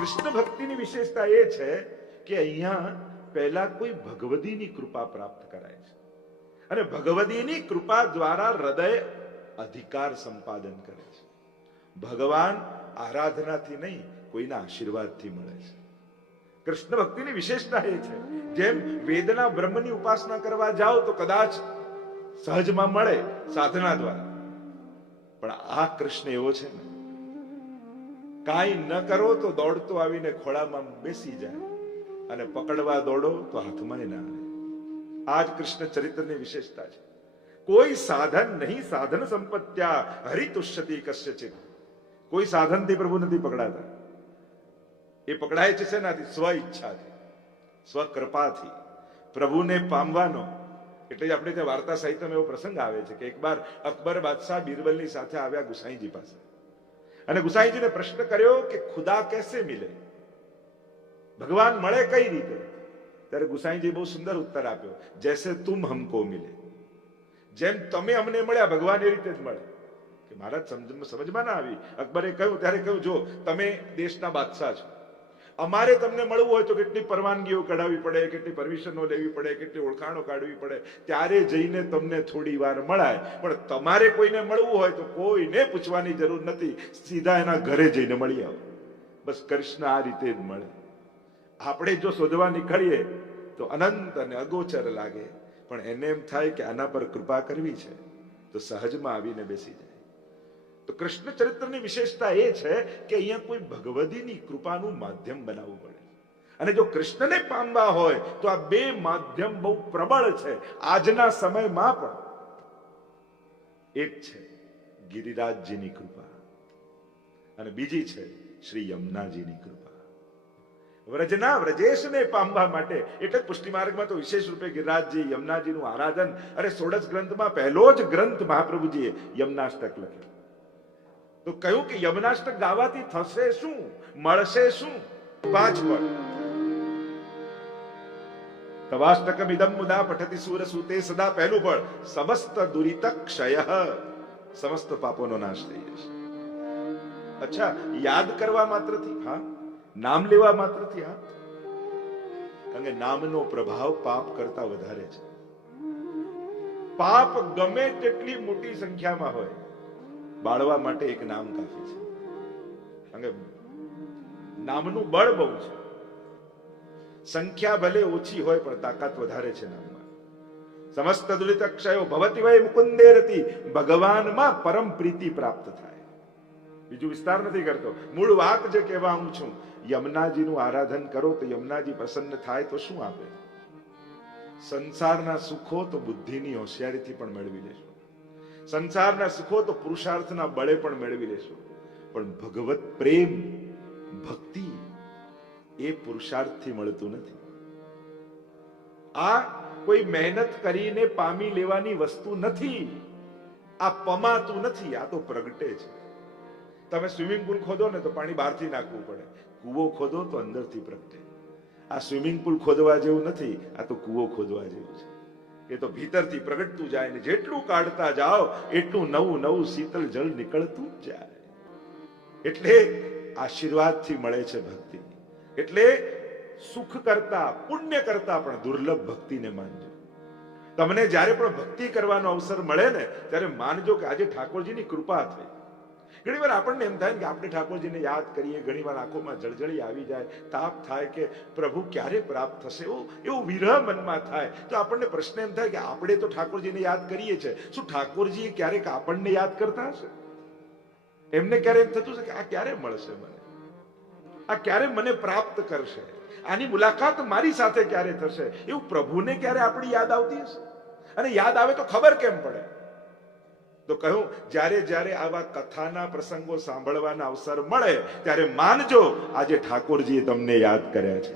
કૃષ્ણ ભક્તિની વિશેષતા એ છે કે અહીંયા પહેલા કોઈ ભગવદીની કૃપા પ્રાપ્ત કરાય છે. અને ભગવદીની કૃપા દ્વારા હૃદય અધિકાર સંપાદન કરે છે. ભગવાન આરાધનાથી નહીં, કોઈના આશીર્વાદથી મળે છે. કૃષ્ણ ભક્તિની વિશેષતા એ છે, જેમ વેદના બ્રહ્મની ઉપાસના કરવા જાઓ તો કદાચ સહજમાં મળે સાધના દ્વારા. પણ આ કૃષ્ણ એવો છે ને કાંઈ ન કરો તો દોડતો આવીને ખોળામાં બેસી જાય અને પકડવા દોડો તો હાથમાં ના આવે. આ જ કૃષ્ણ ચરિત્રની વિશેષતા છે. કોઈ સાધન નહીં, સાધન સંપત્ત્યા હરિતુષ્યતિ છે કોઈ સાધનથી પ્રભુ નથી પકડાતા. એ પકડાય છે શેનાથી? સ્વ ઈચ્છાથી. સ્વ કૃપાથી. પ્રભુને પામવાનો. એટલે જ આપણે ત્યાં વાર્તા સાહિત્યમાં એવો પ્રસંગ આવે છે કે એકવાર અકબર બાદશાહ બિરબલની સાથે આવ્યા ગુસાઈજી પાસે. અને ગુસાઈજીને પ્રશ્ન કર્યો કે ખુદા કેસે મિલે? ભગવાન મળે કઈ રીતે? ત્યારે ગુસાઈજી બહુ સુંદર ઉત્તર આપ્યો, જૈસે તુમ હમકો મિલે. જેમ તમે અમને મળ્યા, ભગવાન એ રીતે જ મળે. કે મારા સમજ સમજમાં ના આવી. અકબરે કહ્યું, ત્યારે કહ્યું, જો, તમે દેશના બાદશાહ છો. અમારે તમને મળવું હોય તો કેટલી પરવાનગીઓ કઢાવવી પડે, કેટલી પરમિશનો લેવી પડે, કેટલી ઓળખાણો કાઢવી પડે, ત્યારે જઈને તમને થોડી વાર મળાય. પણ તમારે કોઈને મળવું હોય તો કોઈને પૂછવાની જરૂર નથી. સીધા એના ઘરે જઈને મળી આવો. બસ કૃષ્ણ આ રીતે જ મળે. આપણે જો શોધવા નીકળીએ તો અનંત અને અગોચર લાગે. પણ એને એમ થાય કે આના પર કૃપા કરવી છે. તો સહજમાં આવીને બેસી જાય. તો કૃષ્ણ ચરિત્રની વિશેષતા એ છે કે અહીંયા કોઈ ભગવદીની કૃપાનું માધ્યમ બનાવવું પડે. અને જો કૃષ્ણને પામવા હોય, તો આ બે માધ્યમ બહુ પ્રબળ છે. આજના સમયમાં પણ એક છે ગિરિરાજજીની કૃપા અને બીજી છે શ્રી યમુનાજીની કૃપા. વ્રજના વ્રજેશને પામવા માટે, એટલે પુષ્ટિ માર્ગમાં તો વિશેષ રૂપે ગિરિરાજજી યમુનાજીનું આરાધન. અરે સોળસ ગ્રંથમાં પહેલો જ ગ્રંથ મહાપ્રભુજીએ યમનાષ્ટક લખ્યો. તો કહ્યું કે યમનાષ્ટક ગાવાથી થશે શું? મળશે શું? પાંચ પદ. તવાષ્ટકમ ઇદમ મુદા પઠતી સૂર સુતે સદા પહેલું પડ સમસ્ત દુરિત ક્ષય સમસ્ત પાપોનો નાશ થઈ જશે. અચ્છા, યાદ કરવા માત્રથી? હા? નામ લેવા માત્રથી? હા? કારણ કે નામનો પ્રભાવ પાપ કરતા વધારે છે. પાપ ગમે તેટલી મોટી સંખ્યામાં હોય. બાળવા માટે એક નામ કાફી છે. કારણ નામનું બળ બહુ છે. સંખ્યા ભલે ઓછી હોય, પણ તાકાત વધારે છે નામમાં. સમસ્ત દુરિત ક્ષયો ભવતી વય મુકુંદેરતી. ભગવાનમાં પરમ પ્રીતિ પ્રાપ્ત થાય. બીજું વિસ્તાર નથી કરતો. મૂળ વાત જે કહેવા હું છું, યમુનાજીનું આરાધન કરો તો યમુનાજી પ્રસન્ન થાય તો શું આપે? સંસારના સુખો તો બુદ્ધિની હોશિયારીથી પણ મેળવી લેશો સંસારના સુખો તો પુરુષાર્થના બળે પણ મેળવી લેશો. પણ ભગવત પ્રેમ, ભક્તિ એ પુરુષાર્થથી મળતું નથી. આ કોઈ મહેનત કરીને પામી લેવાની વસ્તુ નથી. આ પમાતું નથી, આ તો પ્રગટે છે. તમે સ્વિમિંગ પુલ ખોદો ને તો પાણી બહારથી નાખવું પડે. કૂવો ખોદો તો અંદરથી પ્રગટે. આ સ્વિમિંગ પુલ ખોદવા જેવું નથી, આ તો કૂવો ખોદવા જેવું છે. એ તો ભીતરથી પ્રગટતું જાય ને જેટલું કાઢતા જાઓ, એટલું નવું નવું શીતલ જળ નીકળતું જાય. એટલે આશીર્વાદથી મળે છે ભક્તિ. એટલે સુખ કરતા, પુણ્ય કરતા પણ દુર્લભ ભક્તિને માનજો. તમને જ્યારે પણ ભક્તિ કરવાનો અવસર મળે ને, ત્યારે માનજો કે આજે ઠાકોરજીની કૃપા થઈ. ઘણી વાર આપણને એમ થાય કે આપણે ઠાકોરજીને યાદ કરીએ ઘણી વાર આંખોમાં જળજળી આવી જાય, તાપ થાય કે પ્રભુ ક્યારે પ્રાપ્ત થશે? એવું એવું વિરહ મનમાં થાય. તો આપણને પ્રશ્ન એમ થાય કે આપણે તો ઠાકોરજીને યાદ કરીએ છીએ. શું ઠાકોરજી ક્યારેક આપણને યાદ કરતા હશે? એમને ક્યારે એમ થતું છે કે આ ક્યારે મળશે મને? આ ક્યારે મને પ્રાપ્ત કરશે? આની મુલાકાત મારી સાથે ક્યારે થશે? એવું પ્રભુને ક્યારે આપણી યાદ આવતી હશે? અને યાદ આવે તો ખબર કેમ પડે? તો કહ્યું, જ્યારે જ્યારે આવા કથાના પ્રસંગો સાંભળવાના અવસર મળે, ત્યારે માનજો, આજે ઠાકોરજીએ તમને યાદ કર્યા છે.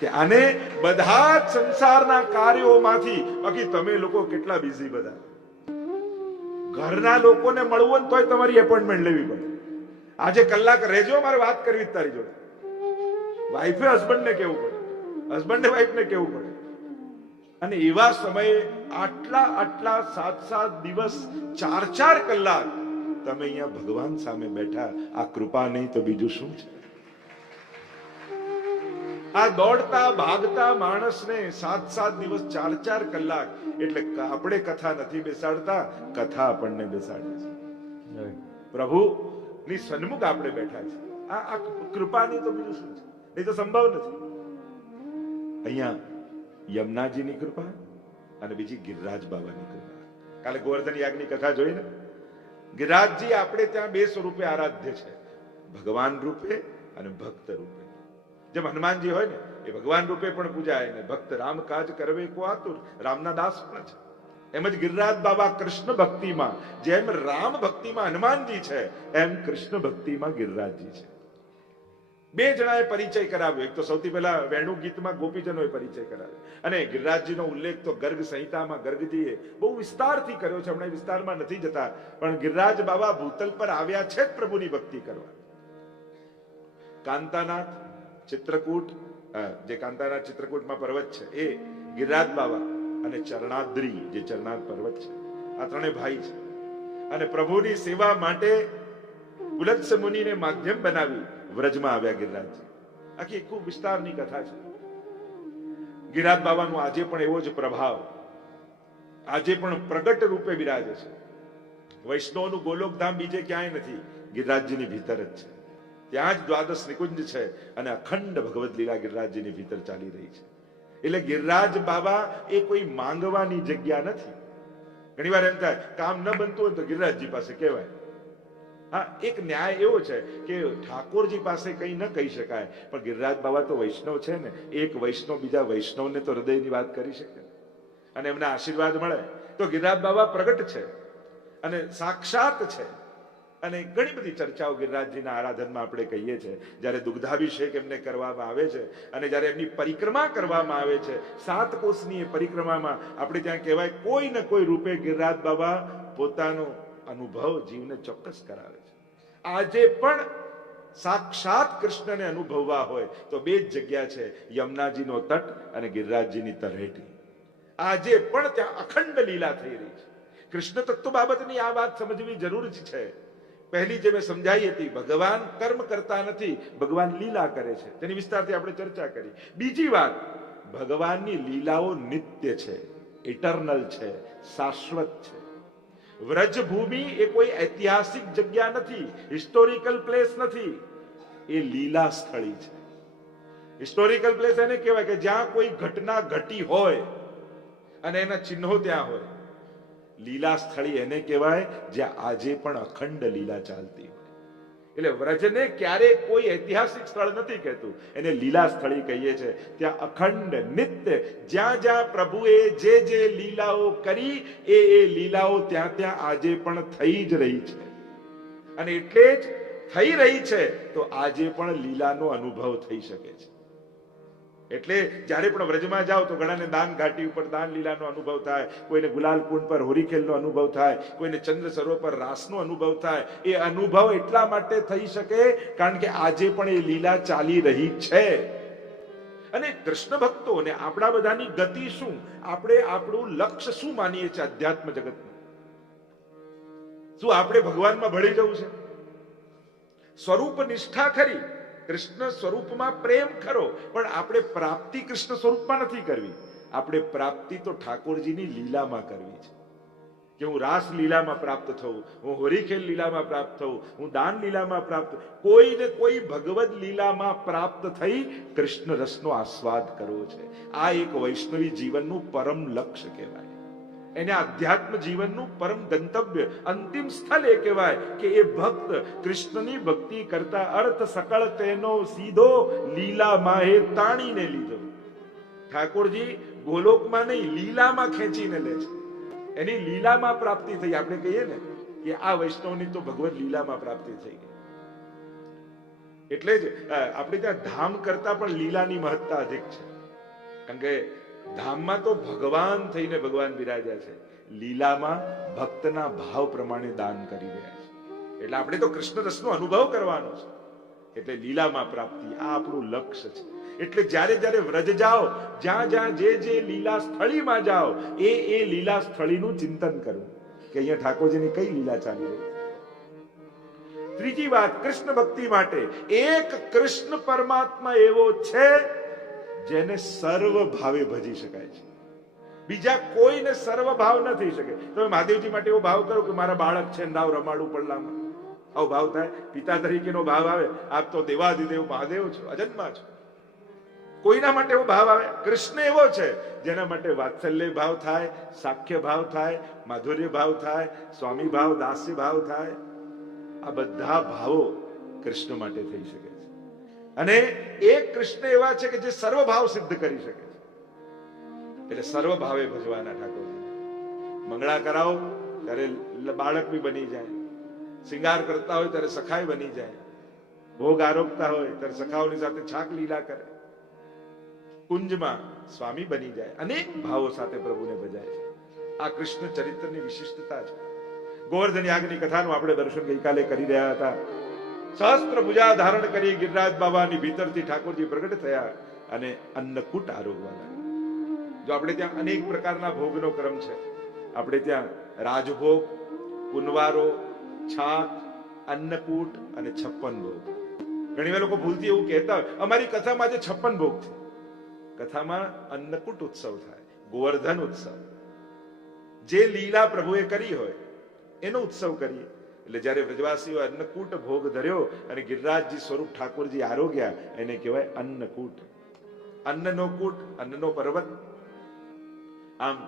કે આને બધા જ સંસારના કાર્યોમાંથી, બાકી તમે લોકો કેટલા બિઝી બધા. ઘરના લોકોને મળવું તોય તમારી એપોઇન્ટમેન્ટ લેવી પડે. આજે કલાક રહેજો, મારે વાત કરવી તારી જોડે. વાઈફે હસબન્ડને કેવું પડે. હસબન્ડે વાઈફને કેવું પડે. અને એવા સમયે આટલા આટલા સાત સાત દિવસ ચાર ચાર કલાક તમે અહીંયા ભગવાન સામે બેઠા આ કૃપા નહીં તો બીજું શું છે? આ દોડતા ભાગતા માણસને સાત સાત દિવસ ચાર ચાર કલાક એટલે આપણે કથા નથી બેસાડતા કથા આપણને બેસાડે છે. પ્રભુ ની સન્મુખ આપણે બેઠા છે. આ આ કૃપાની તો બીજું શું છે? એ તો સંભવ નથી. અહીંયા યમુનાજીની કૃપા અને બીજી ગિરિરાજ બાબાની કૃપા. કાલે ગોવર્ધન યાગની કથા જોઈ ને ગિરિરાજજી આપણે ત્યાં બે સ્વરૂપે આરાધ્ય છે. ભગવાન રૂપે અને ભક્ત રૂપે. જેમ હનુમાનજી હોય ને, એ ભગવાન રૂપે પણ પૂજાય ને ભક્ત રામ કાજ કરવે કો આતુર. રામના દાસ પણ છે. એમ જ ગિરિરાજ બાબા કૃષ્ણ ભક્તિમાં, જેમ રામ ભક્તિમાં હનુમાનજી છે, એમ કૃષ્ણ ભક્તિમાં ગિરિરાજજી છે. બે જણાએ પરિચય કરાવ્યો. એક તો સૌથી પહેલા વેણુ ગીતમાં ગોપીજનોએ પરિચય કરાવ્યો. અને ગિરિરાજજીનો ઉલ્લેખ તો ગર્ગ સંહિતામાં ગર્ગજીએ બહુ વિસ્તારથી કર્યો છે. હમણાં વિસ્તારમાં નથી જતા. પણ ગિરિરાજ બાબા ભૂતલ પર આવ્યા છે જ પ્રભુની ભક્તિ કરવા. કાંતાનાથ, ચિત્રકૂટ જે કાંતાનાથ ચિત્રકૂટમાં પર્વત છે, એ ગિરિરાજ બાબા અને ચરણાદ્રી, જે ચરણાદ પર્વત છે. આ ત્રણેય ભાઈ છે. અને પ્રભુની સેવા માટે પુલત્સ મુનિને માધ્યમ બનાવી વ્રજમાં આવ્યા ગિરિરાજજી આખી ખૂબ વિસ્તારની કથા છે. ગિરિરાજ બાબાનો આજે પણ એવો જ પ્રભાવ, આજે પણ પ્રગટ રૂપે બિરાજે છે. વૈષ્ણવનું ગોલોકધામ બીજે ક્યાંય નથી ગિરિરાજજીની ભીતર જ છે. ત્યાં જ દ્વાદશ નિકુંજ છે અને અખંડ ભગવદ લીલા ગિરિરાજજીની ભીતર ચાલી રહી છે. એટલે ગિરિરાજ બાબા એ કોઈ માંગવાની જગ્યા નથી. ઘણી વાર એમ થાય, કામ ન બનતું હોય તો ગિરિરાજજી પાસે કહેવાય હા, એક ન્યાય એવો છે કે ઠાકોરજી પાસે કંઈ ન કહી શકાય, પણ ગિરિરાજ બાબા તો વૈષ્ણવ છે ને, એક વૈષ્ણવ બીજા વૈષ્ણવને તો હૃદયની વાત કરી શકે. અને એમના આશીર્વાદ મળે. તો ગિરિરાજ બાબા પ્રગટ છે અને સાક્ષાત છે. અને ઘણી બધી ચર્ચાઓ ગિરિરાજજીના આરાધનમાં આપણે કહીએ છીએ. જ્યારે દુગ્ધાભિષેક એમને કરવામાં આવે છે અને જ્યારે એમની પરિક્રમા કરવામાં આવે છે, સાત કોષની પરિક્રમામાં આપણે ત્યાં કહેવાય કોઈ ને કોઈ રૂપે ગિરિરાજ બાબા પોતાનો અનુભવ જીવને ચોક્કસ કરાવે છે. આજે પણ સાક્ષાત કૃષ્ણને અનુભવવા હોય તો બે જ જગ્યા છે, યમુનાજીનો તટ અને ગિરિરાજજીની તરહેટી. આજે પણ ત્યાં અખંડ લીલા થઈ રહી છે. કૃષ્ણ તત્વ બાબતની આ વાત સમજવી જરૂર જ છે. પહેલી જે મેં સમજાઈ હતી, ભગવાન કર્મ કરતા નથી, ભગવાન લીલા કરે છે. તેની વિસ્તારથી આપણે ચર્ચા કરી. બીજી વાત, ભગવાનની લીલાઓ નિત્ય છે, ઇટરનલ છે, શાશ્વત છે. વ્રજભૂમિ એ કોઈ ઐતિહાસિક જગ્યા નથી હિસ્ટોરિકલ પ્લેસ નથી. એ લીલા સ્થળી છે. હિસ્ટોરિકલ પ્લેસ એને કહેવાય કે જ્યાં કોઈ ઘટના ઘટી હોય અને એના ચિહ્નો ત્યાં હોય. લીલા સ્થળી એને કહેવાય, જ્યાં આજે પણ અખંડ લીલા ચાલતી હોય. એટલે વ્રજને ક્યારે કોઈ ઐતિહાસિક સ્થળ નથી કહેતું. એને લીલા સ્થળી કહીએ છે. ત્યાં અખંડ નિત્ય જ્યાં જ્યાં પ્રભુએ જે જે લીલાઓ કરી, એ એ લીલાઓ ત્યાં ત્યાં આજે પણ થઈ જ રહી છે. અને એટલે જ થઈ રહી છે, તો આજે પણ લીલાનો અનુભવ થઈ શકે છે. એટલે જ્યારે પણ વ્રજમાં જાઓ તો ઘણાને દાન ઘાટી ઉપર દાન લીલાનો અનુભવ થાય, કોઈને ગુલાલ કુંડ પર હોરીખેલનો અનુભવ થાય, કોઈને ચંદ્ર સરોવર પર રાસનો અનુભવ થાય. એ અનુભવ એટલા માટે થઈ શકે કારણ કે આજે પણ એ લીલા ચાલી રહી છે. અને કૃષ્ણ ભક્તો ને આપણા બધાની ગતિ શું? આપણે આપણું લક્ષ્ય શું માનીએ છીએ અધ્યાત્મ જગતનું? શું આપણે ભગવાનમાં ભળી જવું છે? સ્વરૂપ નિષ્ઠા ખરી? કૃષ્ણ સ્વરૂપમાં પ્રેમ ખરો, પણ આપણે પ્રાપ્તિ કૃષ્ણ સ્વરૂપમાં નથી કરવી. આપણે પ્રાપ્તિ તો ઠાકોરજીની લીલામાં કરવી છે. કે હું રાસ લીલામાં પ્રાપ્ત થઉં, હું હોરીખેલ લીલામાં પ્રાપ્ત થઉં, હું દાન લીલામાં પ્રાપ્ત, કોઈ ને કોઈ ભગવદ લીલામાં પ્રાપ્ત થઈ કૃષ્ણ રસનો આસ્વાદ કરવો છે. આ એક વૈષ્ણવી જીવનનું પરમ લક્ષ્ય કહેવાય. એને આધ્યાત્મ જીવનનું પરમ ગંતવ્ય, અંતિમ સ્થળ એ કહેવાય કે એ ભક્ત કૃષ્ણની ભક્તિ કરતા અર્થ સકળ તેનો સીધો લીલા એ તાણીને લીધો. ઠાકોરજી ગોલોકમાં નહીં, લીલામાં ખેંચીને લે છે. એની લીલામાં પ્રાપ્તિ થઈ. આપણે કહીએ ને કે આ વૈષ્ણવની તો ભગવત લીલામાં પ્રાપ્તિ થઈ ગઈ. એટલે જ આપણે ત્યાં ધામ કરતા પણ લીલાની મહત્તા અધિક છે. કારણ કે ધામમાં તો ભગવાન થઈને ભગવાન બિરાજ્યા છે. લીલામાં ભક્તના ભાવ પ્રમાણે દાન કરી રહ્યા છે. એટલે આપણે તો કૃષ્ણ રસનો અનુભવ કરવાનો છે. એટલે લીલામાં પ્રાપ્તિ, આ આપણું લક્ષ્ય છે. એટલે જ્યારે જ્યારે વ્રજ જાઓ, જ્યાં જ્યાં જે જે લીલા સ્થળીમાં જાઓ, એ એ લીલા સ્થળીનું ચિંતન કરવું કે અહીંયા ઠાકોરજીની કઈ લીલા ચાલી રહી ત્રીજી વાત, કૃષ્ણ ભક્તિ માટે એક કૃષ્ણ પરમાત્મા એવો છે જેને સર્વ ભાવે ભજી શકાય છે. બીજા કોઈને સર્વ ભાવ ન થઈ શકે. તમે મહાદેવજી માટે એવો ભાવ કરો કે મારા બાળક છે, નાવ રમાડું પડલામાં આવો ભાવ થાય. પિતા તરીકેનો ભાવ આવે. આપ તો દેવાદિદેવ મહાદેવ છો, અજન્મા છો. કોઈના માટે એવો ભાવ આવે? કૃષ્ણ એવો છે, જેના માટે વાત્સલ્ય ભાવ થાય, સાખ્ય ભાવ થાય, માધુર્ય ભાવ થાય, સ્વામી ભાવ દાસ્ય ભાવ થાય. આ બધા ભાવો કૃષ્ણ માટે થઈ શકે. અને એ કૃષ્ણ એવા છે કે જે સર્વભાવ સિદ્ધ કરી શકે છે. એટલે સર્વભાવે ભજવાના ઠાકોરજી મંગળા કરાવો, ત્યારે બાળક બી બની જાય. શિંગાર કરતા હોય ત્યારે સખાઈ બની જાય. ભોગ આરોપતા હોય ત્યારે સખાઓની સાથે છાક લીલા કરે. કુંજમાં સ્વામી બની જાય. અનેક ભાવો સાથે પ્રભુને ભજાય છે. આ કૃષ્ણ ચરિત્રની વિશિષ્ટતા છે. ગોવર્ધન યાગની કથાનું આપણે દર્શન ગઈકાલે કરી રહ્યા હતા. સહસ્ત્ર ભુજા ધારણ કરી ગિરિરાજ બાબાની ભીતરથી ઠાકોરજી પ્રગટ થયા અને અન્નકૂટ આરોગવા લાગ્યા. જો આપણે ત્યાં અનેક પ્રકારના ભોગનો ક્રમ છે. આપણે ત્યાં રાજભોગ, પુનવારો, છાક, અન્નકૂટ અને છપ્પન ભોગ. ઘણી વાર લોકો ભૂલથી એવું કહેતા હોય, અમારી કથામાં આજે છપ્પન ભોગ છે. કથામાં અન્નકૂટ ઉત્સવ થાય, ગોવર્ધન ઉત્સવ. જે લીલા પ્રભુએ કરી હોય, એનો ઉત્સવ કરીએ. એટલે જ્યારે વ્રજવાસીઓ અન્નકૂટ ભોગ ધર્યો અને ગિરિરાજજી સ્વરૂપ ઠાકોરજી આરોગ્યા એને કહેવાય અન્નકૂટ. અન્નનો કૂટ, અન્નનો પર્વત. આમ,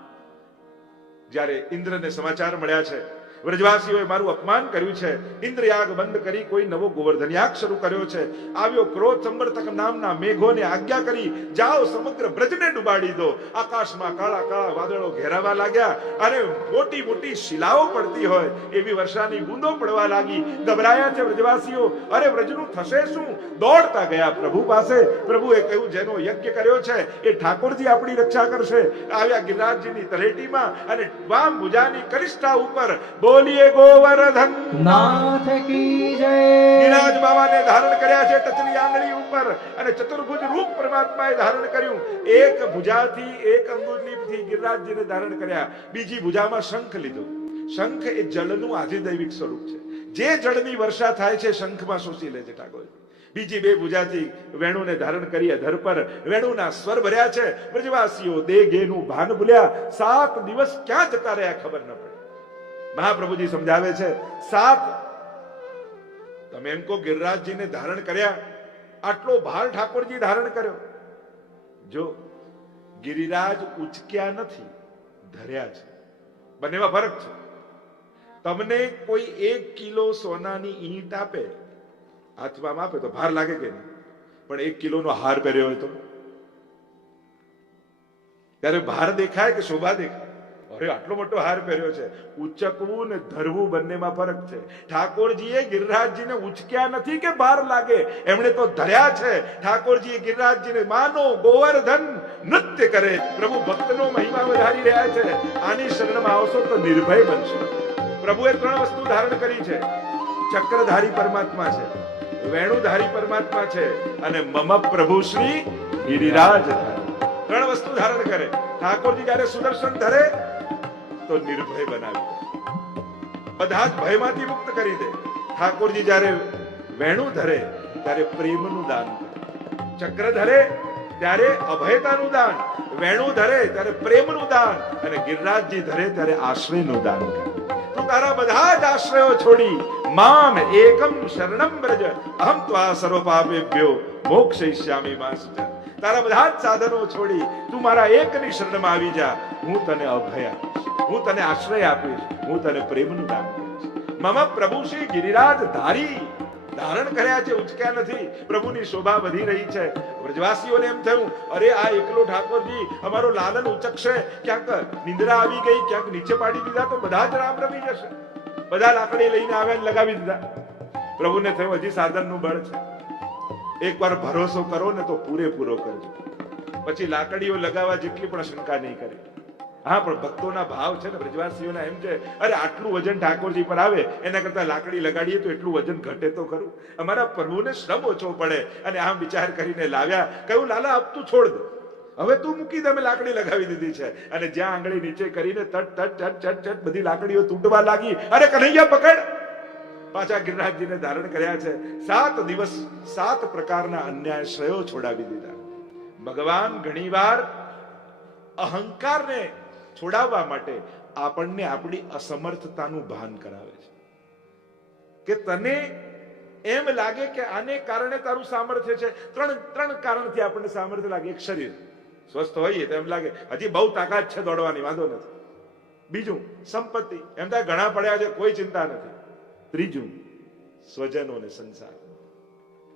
જ્યારે ઇન્દ્રને સમાચાર મળ્યા છે વ્રજવાસીઓએ મારું અપમાન કર્યું છે. ઇન્દ્રયાગ બંધ કરી કોઈ નવો ગોવર્ધન યાગ શરૂ કર્યો છે. આવ્યો ક્રોધ સંવર્તક નામના મેઘોને આજ્ઞા કરી, જાઓ સમગ્ર બ્રજને ડુબાડી દો. આકાશમાં કાળા કાળા વાદળો ઘેરાવા લાગ્યા અને મોટી મોટી શિલાઓ પડતી હોય એવી વર્ષાની બૂંદો પડવા લાગી. ગભરાયા છે વ્રજવાસીઓ. અરે, વ્રજનું થશે શું? દોડતા ગયા પ્રભુ પાસે. પ્રભુએ કહ્યું, જેનો યજ્ઞ કર્યો છે, એ ઠાકોરજી આપણી રક્ષા કરશે. આવ્યા ગિરિરાજજીની તલેટીમાં અને વામ ભુજાની કરિષ્ઠા ઉપર બોલીએ ગોવર્ધન. નાથ કી જય. ગિરિરાજ બાબાને ધારણ કર્યા છે ટચલી આંગળી ઉપર અને ચતુર્ભુજ રૂપ પરમાત્માએ ધારણ કર્યું. એક ભુજાથી એક અંગુલીથી ગિરિરાજજીને ધારણ કર્યા. બીજી ભુજામાં શંખ લીધો. શંખ એ જળનું આજે દૈવિક સ્વરૂપ છે. જે જળની વર્ષા થાય છે શંખમાં શોષી લે છે ઠાકોર. બીજી બે ભુજાથી વેણુને ધારણ કરી અધર પર વેણુના સ્વર ભર્યા છે. બ્રજવાસીઓ દે ગેનું ભાન ભૂલ્યા. સાત દિવસ ક્યાં જતા રહ્યા ખબર ન પડી. મહાપ્રભુજી સમજાવે છે સાત તમે એમ કહો ગિરિરાજજીને ધારણ કર્યા, આટલો ભાર ઠાકોરજી ધારણ કર્યો. જો ગિરિરાજ ઉચક્યા નથી, ધર્યા છે. બંનેમાં ફરક છે. તમને કોઈ એક કિલો સોનાની ઈંટ આપે, હાથમાં આપે તો ભાર લાગે કે નહીં? પણ એક કિલોનો હાર પહેર્યો હોય તો? ત્યારે ભાર દેખાય કે શોભા દેખાય? અરે આટલો મોટો હાર પહેર્યો છે. ઉચકવું ને ધરવું બંનેમાં ફરક છે. ઠાકોરજીએ ગિરિરાજજીને ઉચક્યા નથી કે ભાર લાગે? એમણે તો ધર્યા છે. ઠાકોરજીએ ગિરિરાજજીને માનો, ગોવર્ધન નૃત્ય કરે. પ્રભુ ભક્તનો મહિમા વધારી રહ્યા છે. આની શરણમાં આવશો તો નિર્ભય બનશો. પ્રભુએ ત્રણ વસ્તુ ધારણ કરી છે. ચક્રધારી પરમાત્મા છે, વેણુધારી પરમાત્મા છે અને મમ પ્રભુ શ્રી ગિરિરાજ ત્રણ વસ્તુ ધારણ કરે. ઠાકોરજી જયારે સુદર્શન ધરે તો નિર્ભય બનાવી બધા જ ભયમાંથી મુક્ત કરી દે. ઠાકોરજી જ્યારે વેણું ધરે, ત્યારે પ્રેમનું દાન કરે. ચક્ર ધરે, ત્યારે અભયતાનું દાન. વેણું ધરે, ત્યારે પ્રેમનું દાન. અને ગિરિરાજજી ધરે, ત્યારે આશ્રયનું દાન કરે. તું તારા બધા જ આશ્રયો છોડી, મામ એકમ શરણમ બ્રજ અહમ ત્વા સર્વ પાપેભ્યો મોક્ષયિષ્યામિ માસ્ટર તારા બધા જ સાધનો છોડી, તું મારા એકની શરણમાં આવી જા. હું તને અભય આપીશ. હું તને આશ્રય આપીશ, હું તને પ્રેમનું નામ દઈશ મમ, પ્રભુ શ્રી ગિરિરાજ ધારી, ધારણ કર્યા છે, ઉચક્યા નથી. પ્રભુની શોભા વધી રહી છે. વ્રજવાસીઓને એમ થયું, અરે, આ એકલો ઠાકોરજી, અમારો લાલન ઉચકશે. ક્યાંક નિંદ્રા આવી ગઈ, ક્યાંક નીચે પાડી દીધા, તો બધા જ રામ રમી જશે. બધા લાકડી લઈને આવ્યા લગાવી દીધા. પ્રભુને થયું, હજી સાધનનું બળ છે. એકવાર ભરોસો કરો ને તો પૂરેપૂરો કરજો. પછી લાકડીઓ લગાવવા જેટલી પણ શંકા નહીં કરે. હા, પણ ભક્તોના ભાવ છે ને, બ્રજવાસીઓના એમ છે, અરે, આટલું વજન ઠાકોરજી પર આવે, એના કરતા લાકડી લગાડીએ તો એટલું વજન ઘટે તો ખરું. અમારા પ્રભુને શ્રમ ઓછો પડે અને આમ વિચાર કરીને લાવ્યા, કહ્યું, લાલા, આપ તું છોડ દે. હવે તું મૂકી દે, અમે લાકડી લગાવી દીધી છે. અને જ્યાં આંગળી નીચે કરીને તટ તટ ચટ ચટ ચટ બધી લાકડીઓ તૂટવા લાગી, અરે કન્હૈયા પકડ. પાછા ગિરિરાજજીને ધારણ કર્યા છે, સાત દિવસ, સાત પ્રકારના અન્યાય શ્રયો છોડાવી દીધા. ભગવાન ઘણીવાર અહંકારને છોડાવવા માટે આપણને આપણી અસમર્થતાનું ભાન કરાવે છે. કે તને એમ લાગે કે આને કારણે તારું સામર્થ્ય છે? ત્રણ ત્રણ કારણથી આપણને સામર્થ્ય લાગે. એક શરીર. સ્વસ્થ હોઈએ તો એમ લાગે, હજી બહુ તાકાત છે દોડવાની, વાંધો નથી. બીજું, સંપત્તિ. એમ થાય ઘણા પડ્યા છે, કોઈ ચિંતા નથી. ત્રીજું, સ્વજનો ને સંસાર.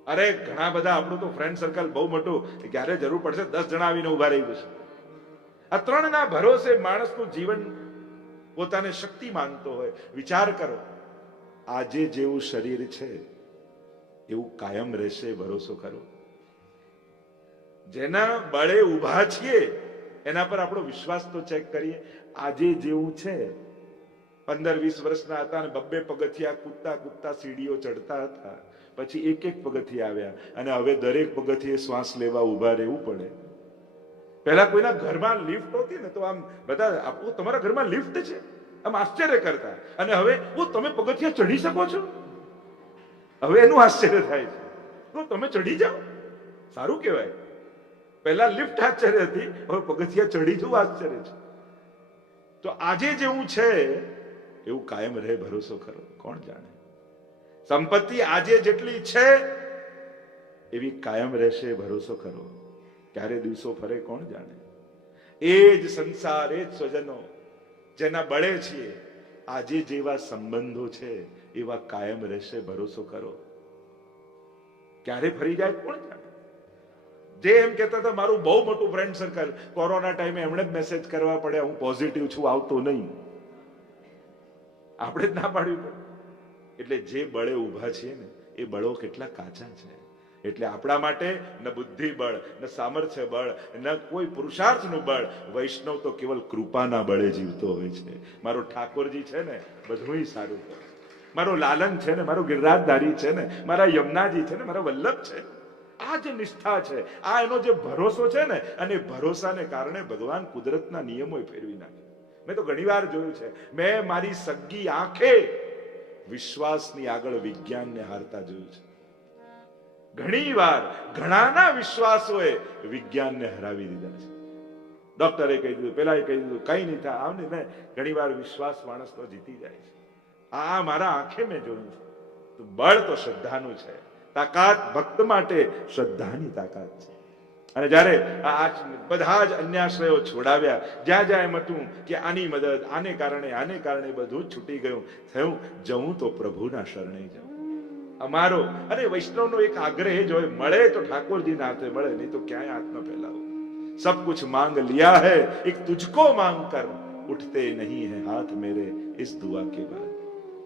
અરે, ઘણા બધા, આપણું તો ફ્રેન્ડ સર્કલ બહુ મોટું. ક્યારે જરૂર પડશે? દસ જણા આવીને ઊભા રહી જશે. આ ત્રણના ભરોસે માણસનું જીવન પોતાને શક્તિ માનતો હોય. વિચાર કરો, આજે જેવું શરીર છે, એવું કાયમ રહેશે, ભરોસો કરો જેના બળે ઊભા છીએ, એના પર આપણો વિશ્વાસ તો ચેક કરીએ. આજે જેવું છે, પંદર વીસ વર્ષના હતા અને બબ્બે પગથિયા કૂદતા કૂદતા સીડીઓ ચડતા હતા. પછી એક એક પગથિયા આવ્યા. અને હવે દરેક પગથિયે શ્વાસ લેવા ઊભા રહેવું પડે. પહેલા કોઈના ઘરમાં લિફ્ટ હોતી ને તો આમ બધા આપો તમારા ઘરમાં લિફ્ટ છે? આમ આશ્ચર્ય કરતા. અને હવે, ઓ તમે પગથિયા ચડી શકો છો? હવે એનું આશ્ચર્ય થાય છે. તો તમે ચડી જાઓ? સારું કહેવાય. પહેલા લિફ્ટ આશ્ચર્ય હતી, હવે પગથિયા ચડી જવું આશ્ચર્ય છે. તો આજે જેવું છે, એવું કાયમ રહે ભરોસો ખરો. કોણ જાણે? સંપત્તિ આજે જેટલી છે, એવી કાયમ રહેશે ભરોસો કરો ક્યારે દિવસો ફરે કોણ જાણે? એ જ સંસાર, એ જ સ્વજનો જેના બળે છીએ. આજે જેવા સંબંધો છે, એવા કાયમ રહેશે, ભરોસો કરો. ક્યારે ફરી જાય કોણ જાણે? જે એમ કહેતા હતા, મારું બહુ મોટું ફ્રેન્ડ સર્કલ કોરોના ટાઈમે એમણે જ મેસેજ કરવા પડ્યા. હું પોઝિટિવ છું, આવતો નહીં. આપણે જ ના પાડવી પડે. એટલે જે બળે ઊભા છીએ ને, એ બળો કેટલા કાચા છે. એટલે આપણા માટે ન બુદ્ધિ બળ ન સામર્થ્ય બળ, ન કોઈ પુરુષાર્થનું બળ. વૈષ્ણવ તો કેવલ કૃપાના બળે જીવતો હોય છે. મારો ઠાકોરજી છે ને બધું સારું મારો લાલન છે ને, મારો ગિરરાજધારી છે ને, મારા યમુનાજી છે ને, મારા વલ્લભ છે. આ જે નિષ્ઠા છે. આ એનો જે ભરોસો છે ને, અને ભરોસાને કારણે ભગવાન કુદરતના નિયમો ફેરવી નાખે. મેં તો ઘણીવાર જોયું છે, મેં મારી સગી આંખે વિશ્વાસની આગળ વિજ્ઞાનને હારતા જોયું છે. ઘણીવાર ઘણાના વિશ્વાસોએ વિજ્ઞાનને હરાવી દીધા છે. ડોક્ટરે કહી દીધું પેલા કહી દીધું, કઈ નહીં થાય, આમ ને ઘણીવાર વિશ્વાસ માણસ તો જીતી જાય છે. આ મારા આંખે મેં જોયું છે. તો બળ તો શ્રદ્ધાનું છે. તાકાત ભક્ત માટે શ્રદ્ધાની તાકાત છે. અને જ્યારે આ બધા જ અન્યાશ્રયો છોડાવ્યા, જ્યાં જ્યાં એમ હતું કે આની મદદ, આને કારણે આને કારણે બધું છૂટી ગયું, થયું, જવું તો પ્રભુના શરણે જવું. અમારો અને વૈષ્ણવનો એક આગ્રહ જ હોય મળે તો ઠાકોરજીના હાથે મળે નહીં તો ક્યાંય હાથ ન ફેલાવો सब कुछ मांग लिया है एक तुझको मांग कर उठते नहीं है हाथ मेरे इस दुआ के बाद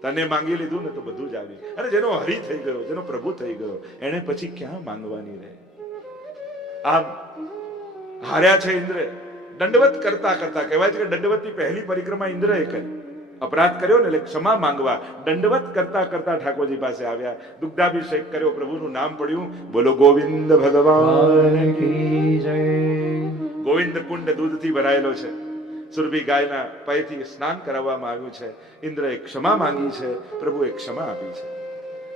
તને માંગી લીધું ને તો બધું જ આવી અને જેનો હરી થઈ ગયો જેનો પ્રભુ થઈ ગયો એને પછી ક્યાં માંગવાની રહે આમ હાર્યા છે ઇન્દ્રે દંડવત કરતા કરતા કહેવાય છે કે દંડવતની પહેલી પરિક્રમા ઇન્દ્રએ કરી અપરાધ કર્યો ને એટલે ક્ષમા માંગવા દંડવત કરતા કરતા ઠાકોરજી પાસે આવ્યા. દુગ્ધાભિષેક કર્યો પ્રભુનું નામ પડ્યું. બોલો ગોવિંદ ભગવાન ગોવિંદ કુંડ દૂધથી ભરાયેલો છે. સુરભી ગાયના પૈથી સ્નાન કરાવવામાં આવ્યું છે. ઇન્દ્રએ ક્ષમા માંગી છે. પ્રભુએ ક્ષમા આપી છે.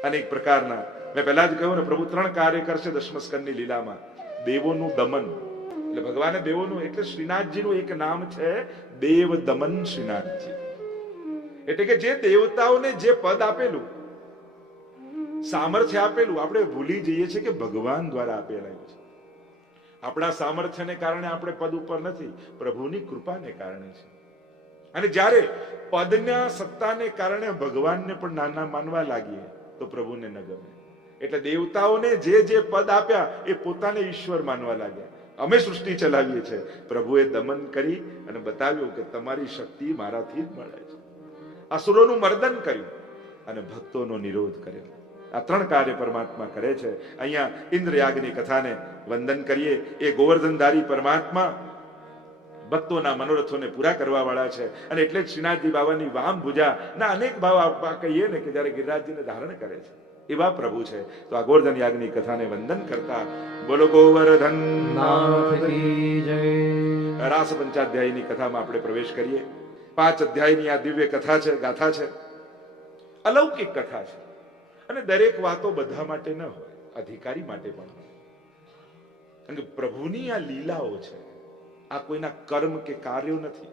અનેક પ્રકારના મેં પહેલા જ કહ્યું ને પ્રભુ ત્રણ કાર્ય કરશે દશમસ્કનની લીલામાં. દેવોનું દમન. એટલે ભગવાને દેવોનું એટલે શ્રીનાથજીનું એક નામ છે દેવ દમન શ્રીનાથજી. એટલે કે જે દેવતાઓને જે પદ આપેલું, સામર્થ્ય આપેલું, આપણે ભૂલી જઈએ છીએ કે ભગવાન દ્વારા આપેલા છે. આપણા સામર્થ્યને કારણે આપણે પદ ઉપર નથી, પ્રભુની કૃપાને કારણે છે. અને જ્યારે પદના સત્તાને કારણે ભગવાનને પણ નાના માનવા લાગીએ, તો પ્રભુને ન ગમે. એટલે દેવતાઓને જે જે પદ આપ્યા, એ પોતાને ઈશ્વર માનવા લાગ્યા. અમે સૃષ્ટિ ચલાવીએ છીએ. પ્રભુએ દમન કરી અને બતાવ્યું કે તમારી શક્તિ મારાથી જ મળે છે. અસુરોનું મર્દન કર્યું અને ભક્તોનો નિરોધ કર્યો. આ ત્રણ કાર્ય પરમાત્મા કરે છે. અહીંયા ઇન્દ્રયાગની કથાને વંદન કરીએ. એ ગોવર્ધનધારી પરમાત્મા ભક્તોના મનોરથોને પૂરા કરવા વાળા છે. અને એટલે જ શ્રીનાથજી બાબાની વામ ભુજા ના અનેક ભાવ આપવા કહીએ ને કે જ્યારે ગિરિરાજજીને ધારણ કરે છે. એવા પ્રભુ છે. તો આ ગોવર્ધન યાગની કથાને વંદન કરતા બોલો ગોવર્ધન. રાસ પંચાધ્યાયની કથામાં આપણે પ્રવેશ કરીએ. પાંચ અધ્યાયની આ દિવ્ય કથા છે, ગાથા છે. અલૌકિક કથા છે. અને દરેક વાતો બધા માટે ન હોય, અધિકારી માટે પણ કારણ કે પ્રભુની આ લીલાઓ છે, આ કોઈના કર્મ કે કાર્યો નથી.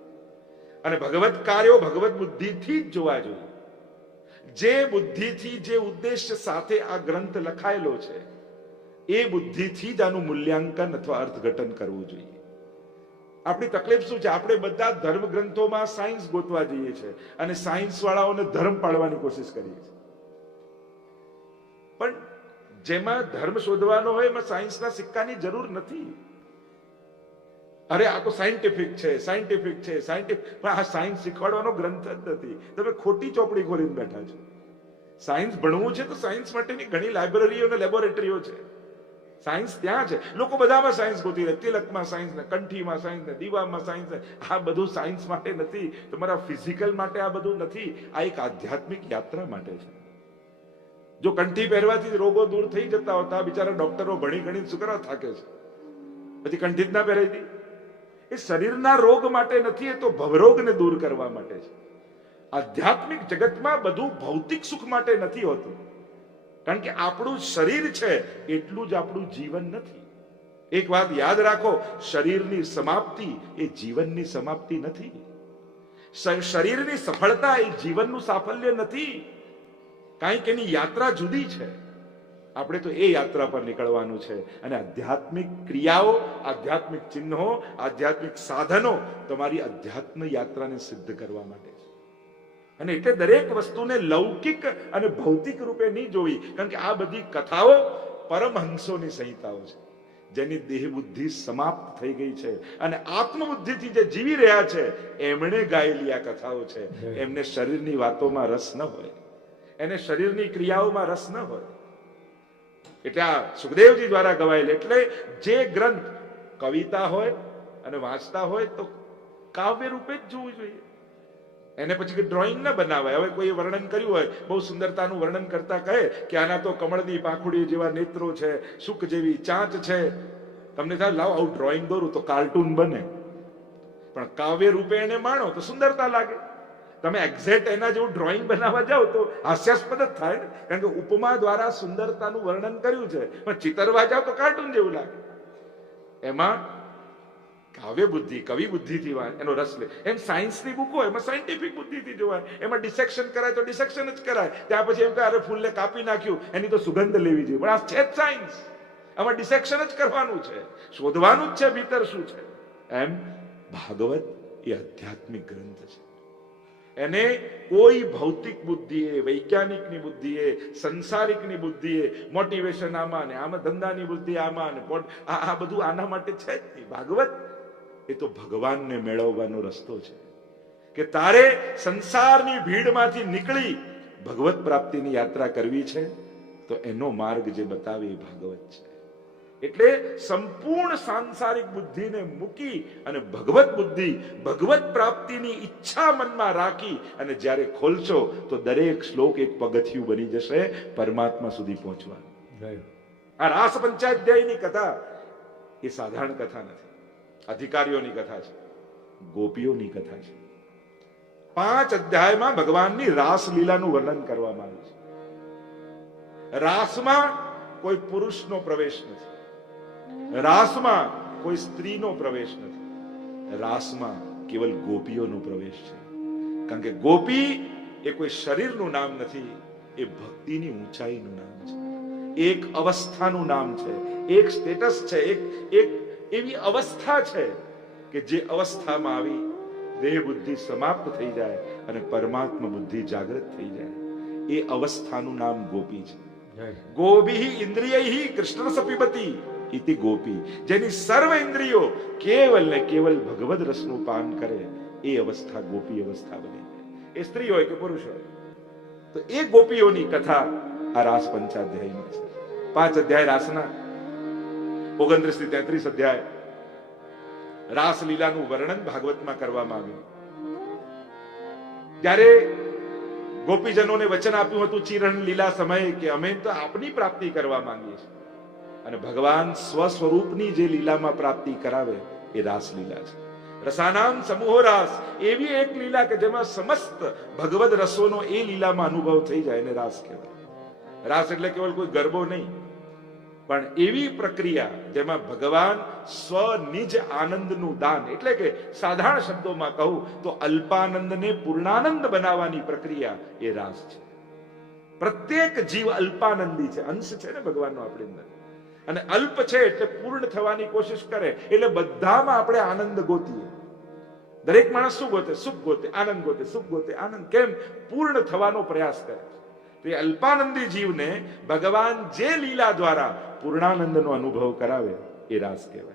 અને ભગવત કાર્યો ભગવત બુદ્ધિથી જ જોવા જોઈએ. જે બુદ્ધિથી જે ઉદ્દેશ્ય સાથે આ ગ્રંથ લખાયેલો છે, એ બુદ્ધિથી જ આનું મૂલ્યાંકન અથવા અર્થઘટન કરવું જોઈએ. આપણી તકલીફ શું છે? આપણે બધા ધર્મ ગ્રંથોમાં સાયન્સ ગોતવા જઈએ છીએ અને સાયન્સ વાળાઓને ધર્મ પાડવાની કોશિશ કરીએ છીએ. પણ જેમાં ધર્મ શોધવાનો હોય એમાં સાયન્સના સિક્કાની જરૂર નથી. અરે આ તો સાયન્ટિફિક છે સાયન્ટિફિક છે, સાયન્ટિફિક. પણ આ સાયન્સ શીખવાડવાનો ગ્રંથ જ નથી. તમે ખોટી ચોપડી ખોલીને બેઠા છો. સાયન્સ ભણવું છે તો સાયન્સ માટેની ઘણી લાઇબ્રેરીઓ અને લેબોરેટરીઓ છે. સાયન્સ ત્યાં છે. લોકો બધામાં સાયન્સ ગોતી રહે તિલકમાં સાયન્સ ને, કંઠીમાં સાયન્સ ને, દીવામાં સાયન્સ ને. આ બધું સાયન્સ માટે નથી. તમારા ફિઝિકલ માટે આ બધું નથી. આ એક આધ્યાત્મિક યાત્રા માટે છે. જો કંઠી પહેરવાથી રોગો દૂર થઈ જતા હોતા બિચારા ડોક્ટરો ભણી ગણી શું કરવા થાકે છે? પછી કંઠી જ ના પહેરાઈ દી એ શરીરના રોગ માટે નથી, એ તો ભવરોગને દૂર કરવા માટે છે. આધ્યાત્મિક જગતમાં બધું ભૌતિક સુખ માટે નથી હોતું. કારણ કે આપણું શરીર છે, એટલું જ આપણું જીવન નથી. એક વાત યાદ રાખો, શરીરની સમાપ્તિ એ જીવનની સમાપ્તિ નથી. શરીરની સફળતા એ જીવનનું સાફલ્ય નથી. કાંઈક એની યાત્રા જુદી છે. આપણે તો એ યાત્રા પર નીકળવાનું છે. અને આધ્યાત્મિક ક્રિયાઓ, આધ્યાત્મિક ચિહ્નો, આધ્યાત્મિક સાધનો તમારી અધ્યાત્મ યાત્રાને સિદ્ધ કરવા માટે છે. અને એટલે દરેક વસ્તુને લૌકિક અને ભૌતિક રૂપે નહીં જોવી. કારણ કે આ બધી કથાઓ પરમહંસોની સંહિતાઓ છે. જેની દેહ બુદ્ધિ સમાપ્ત થઈ ગઈ છે. અને આત્મબુદ્ધિથી જે જીવી રહ્યા છે એમણે ગાયેલી આ કથાઓ છે. એમને શરીરની વાતોમાં રસ ન હોય. એને શરીરની ક્રિયાઓમાં રસ ન હોય. એટલે આ સુખદેવજી દ્વારા ગવાયેલ એટલે જે ગ્રંથ કવિતા હોય અને વાંચતા હોય તો કાવ્ય રૂપે જ જોવું જોઈએ. એને પછી ડ્રોઈંગ ન બનાવાય. હવે કોઈ વર્ણન કર્યું હોય, બહુ સુંદરતાનું વર્ણન કરતા કહે કે આના તો કમળની પાંખુડી જેવા નેત્રો છે સુખ જેવી ચાંચ છે. તમને થાય લાવ, આવું ડ્રોઈંગ દોરું તો કાર્ટૂન બને. પણ કાવ્ય રૂપે એને માણો તો સુંદરતા લાગે. તમે એક્ઝેક્ટ એના જેવું ડ્રોઈંગ બનાવવા જાઓ તો હાસ્યાસ્પદ જ થાય ને. કારણ કે ઉપમા દ્વારા સુંદરતાનું વર્ણન કર્યું છે, પણ ચિતરવા જાઓ તો કાર્ટૂન જેવું લાગે. એમાં કાવ્ય બુદ્ધિ કવિ બુદ્ધિથી વાંચ એનો રસ લે. એમ સાયન્સની બુક એમાં સાયન્ટિફિક બુદ્ધિથી જોવાય એમાં ડિસેક્શન કરાય તો ડિસેક્શન જ કરાય. ત્યાં પછી એમ કે અરે, ફૂલને કાપી નાખ્યું, એની તો સુગંધ લેવી જોઈએ. પણ આ છે જ સાયન્સ આમાં ડિસેક્શન જ કરવાનું છે. શોધવાનું જ છે, ભીતર શું છે? એમ ભાગવત એ આધ્યાત્મિક ગ્રંથ છે. એને કોઈ ભૌતિક બુદ્ધિએ, વૈજ્ઞાનિકની બુદ્ધિએ, સંસારિકની બુદ્ધિએ મોટિવેશન આમાં ને, આમાં ધંધાની બુદ્ધિ આમાં ને આ બધું આના માટે છે જ ભાગવત એ તો ભગવાનને મેળવવાનો રસ્તો છે. કે તારે સંસારની ભીડમાંથી નીકળી ભગવત પ્રાપ્તિની યાત્રા કરવી છે તો એનો માર્ગ જે બતાવે એ ભાગવત છે. એટલે સંપૂર્ણ સાંસારિક બુદ્ધિને મૂકી અને ભગવત બુદ્ધિ ભગવત પ્રાપ્તિની ઈચ્છા મનમાં રાખી અને જ્યારે ખોલશો તો દરેક શ્લોક એક પગથિયું બની જશે પરમાત્મા સુધી પહોંચવા આ રાસ પંચાધ્યાયની કથા એ સાધારણ કથા નથી. અધિકારીઓની કથા છે. ગોપીઓની કથા છે. પાંચ અધ્યાયમાં ભગવાનની રાસલીલાનું વર્ણન કરવામાં આવ્યું છે. રાસમાં કોઈ પુરુષનો પ્રવેશ નથી. રાસમાં કોઈ સ્ત્રીનો પ્રવેશ નથી. રાસમાં કેવલ ગોપીઓનો પ્રવેશ છે. કારણ કે ગોપી એ કોઈ શરીરનું નામ નથી એ ભક્તિની ઊંચાઈનું નામ છે. એક અવસ્થાનું નામ છે. એક સ્ટેટસ છે. એક એક એવી અવસ્થા છે કે જે અવસ્થામાં આવી દેહ બુદ્ધિ સમાપ્ત થઈ જાય અને પરમાત્મા બુદ્ધિ જાગૃત થઈ જાય. એ અવસ્થાનું નામ ગોપી છે. ગોભી ઇન્દ્રિયૈ કૃષ્ણ સપીબતી ઇતિ ગોપી. જેની સર્વ ઇન્દ્રિયો કેવલ ને કેવલ ભગવદ રસનું પાન કરે એ અવસ્થા ગોપી અવસ્થા બને એ સ્ત્રી હોય કે પુરુષ હોય? તો એ ગોપીઓની કથા આ રાસ પંચાધ્યાયમાં છે. પાંચ અધ્યાય રાસના ઓગણત્રીસથી તેત્રીસ અધ્યાય રાસલીલાનું વર્ણન ભાગવતમાં કરવામાં આવ્યું. ત્યારે ગોપીજનોને વચન આપ્યું હતું ચિરણ લીલા સમયે કે અમે તો આપની પ્રાપ્તિ કરવા માંગીએ છીએ. અને ભગવાન સ્વ સ્વરૂપની જે લીલામાં પ્રાપ્તિ કરાવે એ રાસ લીલા છે. રસાનામ સમૂહો રાસ, એવી એક લીલા કે જેમાં સમસ્ત ભગવદ રસોનો એ લીલામાં અનુભવ થઈ જાય એને રાસ કહેવાય. રાસ એટલે કેવલ કોઈ ગરબો નહીં. પણ એવી પ્રક્રિયા જેમાં ભગવાન સ્વનિજ આનંદનું દાન, એટલે કે સાધારણ શબ્દોમાં કહું તો અલ્પાનંદને પૂર્ણાનંદ બનાવવાની પ્રક્રિયા એ રાસ છે. પ્રત્યેક જીવ અલ્પાનંદી છે, અંશ છે ને ભગવાનનો આપણી અંદર. અને અલ્પ છે એટલે પૂર્ણ થવાની કોશિશ કરે, એટલે બધામાં આપણે આનંદ ગોતીએ. દરેક માણસ શું ગોતે? સુખ ગોતે, આનંદ ગોતે, સુખ ગોતે, આનંદ. કેમ? પૂર્ણ થવાનો પ્રયાસ કરે. છે તો એ અલ્પાનંદી જીવને ભગવાન જે લીલા દ્વારા પૂર્ણાનંદનો અનુભવ કરાવે એ રાસ કહેવાય.